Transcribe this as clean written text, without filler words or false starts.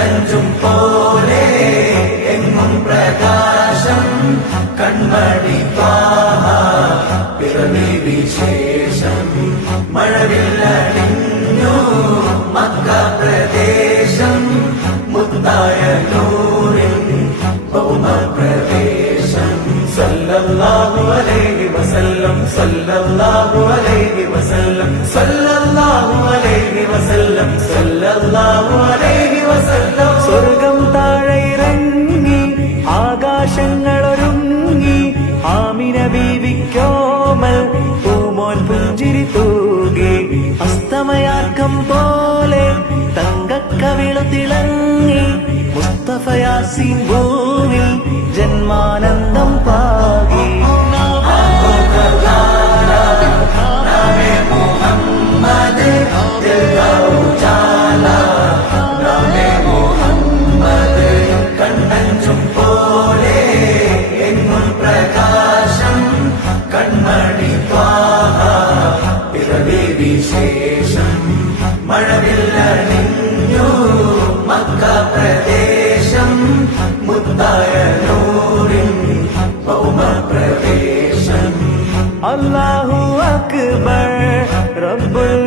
കണ്ണഞ്ചും പോലെ എങ്ങും പ്രകാശം കൺമണി ത്വാഹ പിറവി വിശേഷം മഴവില്ലണിഞ്ഞു മക്ക പ്രദേശം മുത്തായ നൂറിൻ ഭൗമപ്രദേശം സല്ലല്ലാഹു അലൈഹി വസല്ലം സല്ലല്ലാഹു അലൈഹി വസല്ലം സല്ലല്ലാഹു അലൈഹി വസല്ലം സല്ലല്ലാഹു അലൈഹി വസല്ലം. സ്വർഗം താഴെ ഇറങ്ങി ആകാശങ്ങളൊരുങ്ങി ആമിന ബീവിക്കോമൽ പൂമോൻ പുഞ്ചിരി തൂകി അസ്തമയാർക്കം പോലെ തങ്കക്കവിളു തിളങ്ങി മുസ്തഫ യാസീൻ ഭൂവിൽ ജന്മാനന്ദം പാകി. കണ്ണഞ്ചും പോലെ എങ്ങും പ്രകാശം കൺമണി ത്വാഹ പിറവി വിശേഷം മഴവില്ലണിഞ്ഞു മക്ക പ്രദേശം മുത്തായ നൂറിൻ ഭൗമപ്രദേശം. അല്ലാഹു അക്ബർ റബ്ബുൽ